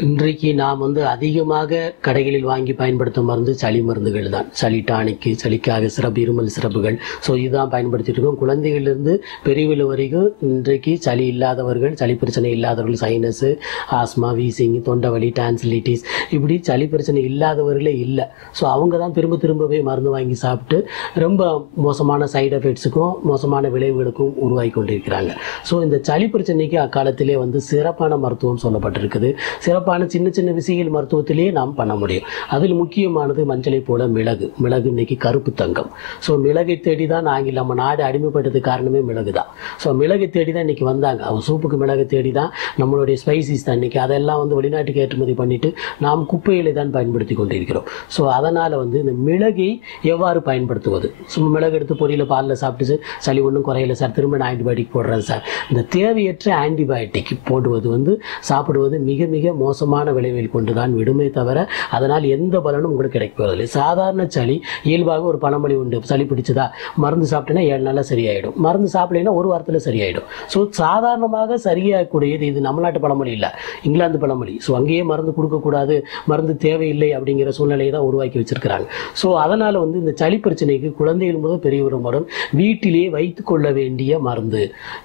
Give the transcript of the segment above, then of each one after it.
இன்றைக்கு நாம் அதிகமாக கடைகளில் வாங்கி பயன்படுத்தும் மருந்து சளி மருந்துகள் தான். சளி டானிக்கு, சளிக்காக சிறப்பு, இருமல் சிறப்புகள். ஸோ இதுதான் பயன்படுத்திட்டு இருக்கோம். குழந்தைகளிலிருந்து பெரியவர்கள் வரைக்கும் இன்றைக்கு சளி இல்லாதவர்கள், சளி பிரச்சனை இல்லாதவர்கள், சைனஸு, ஆஸ்மா, வீசிங், தொண்டவலி, டான்சிலிட்டிஸ், இப்படி சளி பிரச்சனை இல்லாதவர்களே இல்லை. ஸோ அவங்க தான் திரும்பவே மருந்து வாங்கி சாப்பிட்டு ரொம்ப மோசமான சைடு எஃபெக்ட்ஸுக்கும் மோசமான விளைவுகளுக்கும் உருவாகி கொண்டிருக்கிறாங்க. ஸோ இந்த சளி பிரச்சனைக்கு அக்காலத்திலே சிறப்பான மருத்துவம் சொல்லப்பட்டிருக்குது. சிறப்பான சின்ன சின்ன விஷயங்கள் மருத்துவத்திலேயே நாம் பண்ண முடியும். அதில் முக்கியமானது மஞ்சளை போல மிளகு. மிளகு இன்னைக்கு கருப்பு தங்கம். ஸோ மிளகை தேடி தான் நம்ம நாடு அடிமைப்பட்டதுக்கு காரணமே மிளகு தான். ஸோ மிளகை தேடி தான் இன்னைக்கு வந்தாங்க. அவங்க சூப்புக்கு மிளகு தேடி தான், நம்மளுடைய ஸ்பைசிஸ் தான் இன்னைக்கு அதெல்லாம் வெளிநாட்டுக்கு ஏற்றுமதி பண்ணிட்டு நாம் குப்பைகளை தான் பயன்படுத்தி கொண்டிருக்கிறோம். ஸோ அதனால் இந்த மிளகை எவ்வாறு பயன்படுத்துவது? சும்மா மிளகு எடுத்து பொரியல பாலில் சாப்பிட்டு சளி ஒன்றும் குறையல சார், திரும்ப நான் ஆன்டிபயோட்டிக் போடுறேன் சார். இந்த தேவையற்ற ஆன்டிபயோட்டிக் போடுவது சாப்பிடுவது மிக மிக மோசமான விளைவில் கொண்டு தான் விடுமே தவிர அதனால் எந்த பலனும் உங்களுக்கு கிடைப்பதில்லை. சாதாரண சளி இயல்பாக ஒரு பழமொழி உண்டு, சளி பிடிச்சதா மருந்து சாப்பிட்டேன்னா 7 நாளில் சரியாயிடும், மருந்து சாப்பிடலைன்னா ஒரு வாரத்தில் சரியாயிடும். ஸோ சாதாரணமாக சரியாகக்கூடியது இது நம்ம நாட்டு பழமொழி இல்லை, இங்கிலாந்து பழமொழி. ஸோ அங்கேயே மருந்து கொடுக்கக்கூடாது, மருந்து தேவையில்லை அப்படிங்கிற சூழ்நிலையை தான் உருவாக்கி வச்சிருக்கிறாங்க. ஸோ அதனால் இந்த சளி பிரச்சனைக்கு குழந்தைகள் முதல் பெரியவர் மரம் வீட்டிலேயே வைத்து கொள்ள வேண்டிய மருந்து.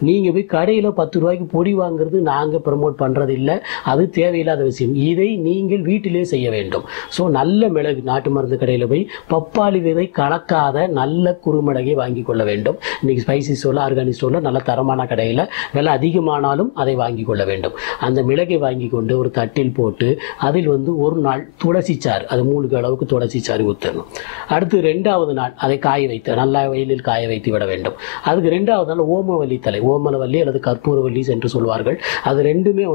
நீங்கள் போய் கடையில் 10 ரூபாய்க்கு பொடி வாங்குறது நாங்கள் ப்ரமோட் பண்ணுறது இல்லை, அது தேவையில்லாத விஷயம். இதை நீங்கள் வீட்டிலே செய்ய வேண்டும். ஸோ நல்ல மிளகு, நாட்டு மருந்து கடையில் போய் பப்பாளி விதை கலக்காத நல்ல குறுமிளகை வாங்கி கொள்ள வேண்டும். இன்னைக்கு ஸ்பைசி ஸ்டோரில், ஆர்கானிக் ஸ்டோரில் நல்ல தரமான கடையில் விலை அதிகமானாலும் அதை வாங்கி கொள்ள வேண்டும். அந்த மிளகை வாங்கி கொண்டு ஒரு தட்டில் போட்டு அதில் ஒரு நாள் துளசி சாறு, அது 3 அளவுக்கு துளசி சாறு ஊற்றணும். அடுத்து 2வது நாள் அதை காய வைத்து, நல்லா வெயிலில் காய வைத்து விட வேண்டும். அதுக்கு 2வது நாள் ஓமவல்லி தலை, ஓமலவல்லி அல்லது கற்பூரவல்லி என்று சொல்வார்கள். அது ரெண்டுமே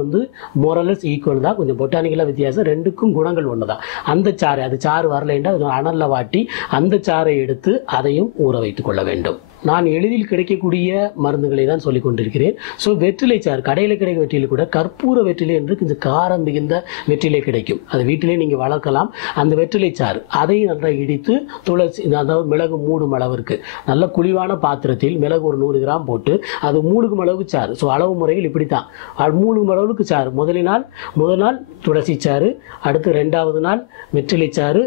மோரலஸ் ஈக்குவல் தான், கொஞ்சம் பொட்டானிக்கலாக வித்தியாசம், ரெண்டுக்கும் குணங்கள் ஒன்று தான். அந்த சாறு, அது சாறு வரலைன்னா அனலில் வாட்டி அந்த சாறை எடுத்து அதையும் ஊற வைத்துக் கொள்ள வேண்டும். நான் எளிதில் கிடைக்கக்கூடிய மருந்துகளை தான் சொல்லிக் கொண்டிருக்கிறேன். ஸோ வெற்றிலை சாறு, கடையில் கிடைக்கும் வெற்றிலை கூட கற்பூர வெற்றிலை என்று கொஞ்சம் காரம் மிகுந்த வெற்றிலை கிடைக்கும், அது வீட்டிலே நீங்கள் வளர்க்கலாம். அந்த வெற்றிலை சாறு அதையும் நல்லா இடித்து துளசி, அதாவது மிளகு 3 அளவிற்கு நல்ல குழிவான பாத்திரத்தில் மிளகு ஒரு 100 கிராம் போட்டு அது 3 அளவுக்கு சாறு. ஸோ அளவு முறையில் இப்படி தான், 3 அளவுக்கு சாறு. முதல் நாள் துளசி சாறு, அடுத்து 2வது நாள் வெற்றிலை சாறு,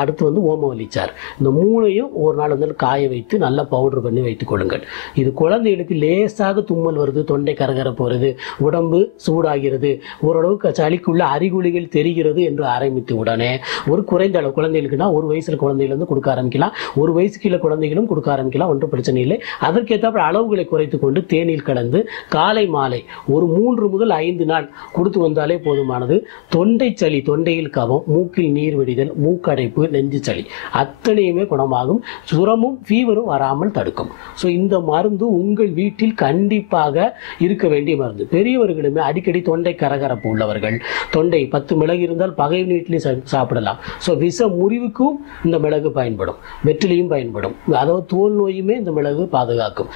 அடுத்து ஓமவல்லி சாறு. இந்த 3ஐயும் ஒரு நாள் காய வைத்து நல்லா பவுடர் பண்ணி வைத்துக் கொள்ளுங்கள். இது குழந்தைகளுக்கு லேசாக தும்மல் வருது, தொண்டை கரகரப்பு வருது, உடம்பு சூடாகிறது, ஓரளவுக்கு சளிக்குள்ள அறிகுறிகள் தெரிகிறது என்று ஆரம்பித்து உடனே ஒரு குறைந்த அளவு குழந்தைகளுக்குன்னா 1 வயசுல குழந்தைகள் கொடுக்க ஆரம்பிக்கலாம், 1 வயசு கீழே குழந்தைகளும் கொடுக்க ஆரம்பிக்கலாம், ஒன்றும் பிரச்சனை இல்லை. அதற்கேற்ற அளவுகளை குறைத்து கொண்டு தேநீர் கலந்து காலை மாலை ஒரு 3 முதல் 5 நாள் கொடுத்து வந்தாலே போதுமானது. தொண்டை சளி, தொண்டையில் கவம், மூக்கில் நீர் வடிதல், மூக்கடை, நெஞ்சு சளி அத்தனையுமே குணமாகும். சுரமும் ஃபீவரும் வராமல் தடுக்கும். ஸோ இந்த மருந்து உங்கள் வீட்டில் கண்டிப்பாக இருக்க வேண்டிய மருந்து. பெரியவர்களுமே அடிக்கடி தொண்டை கரகரப்பு உள்ளவர்கள், தொண்டை 10 மிளகு இருந்தால் பகை வீட்டிலையும் சாப்பிடலாம். ஸோ விஷ முறிவுக்கும் இந்த மிளகு பயன்படும், வெற்றிலையும் பயன்படும். அதாவது தோல் நோயுமே இந்த மிளகு பாதுகாக்கும்.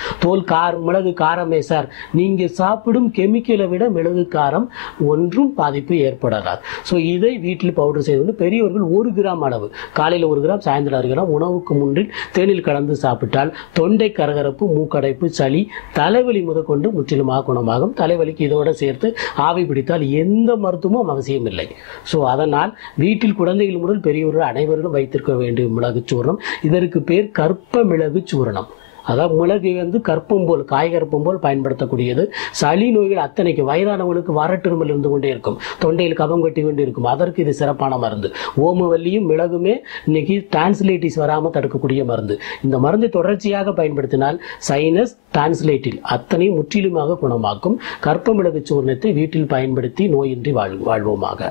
மிளகு காரமே சார், நீங்கள் சாப்பிடும் கெமிக்கலை விட மிளகு காரம் ஒன்றும் பாதிப்பு ஏற்படாது. ஸோ இதை வீட்டில் பவுடர் செய்து பெரியவர்கள் 1 கிராம் அளவு, காலையில் 1 கிராம், சாயந்தரம் 1 கிராம் உணவுக்கு முன்னில் தேனில் கலந்து சாப்பிட்டால் தொண்டை கரகரப்பு, மூக்கடைப்பு, சளி, தலைவலி முதற்கொண்டு முற்றிலுமாக குணமாகும். தலைவலிக்கு இதோட சேர்த்து ஆவி பிடித்தால் எந்த மருத்துவமும் அவசியம் இல்லை. ஸோ அதனால் வீட்டில் குழந்தைகள் முதல் பெரியவர்கள் அனைவரும் வைத்திருக்க வேண்டிய மிளகு சூரணம். இதற்கு பேர் கற்ப மிளகு சூரணம். அதாவது மிளகு கற்பம் போல், காய்கற்பம் போல் பயன்படுத்தக்கூடியது. சளி நோய்கள் அத்தனைக்கு, வயதானவங்களுக்கு வறட்டுருமல் இருந்து கொண்டே இருக்கும், தொண்டையில் கபம் கட்டி கொண்டு இருக்கும், அதற்கு இது சிறப்பான மருந்து. ஓமவல்லியும் மிளகுமே இன்னைக்கு டான்சிலைட்டிஸ் வராமல் தடுக்கக்கூடிய மருந்து. இந்த மருந்தை தொடர்ச்சியாக பயன்படுத்தினால் சைனஸ், டான்சிலைட்டில் அத்தனையும் முற்றிலுமாக குணமாக்கும். கற்ப மிளகு சூர்ணத்தை வீட்டில் பயன்படுத்தி நோயின்றி வாழ்வோமாக.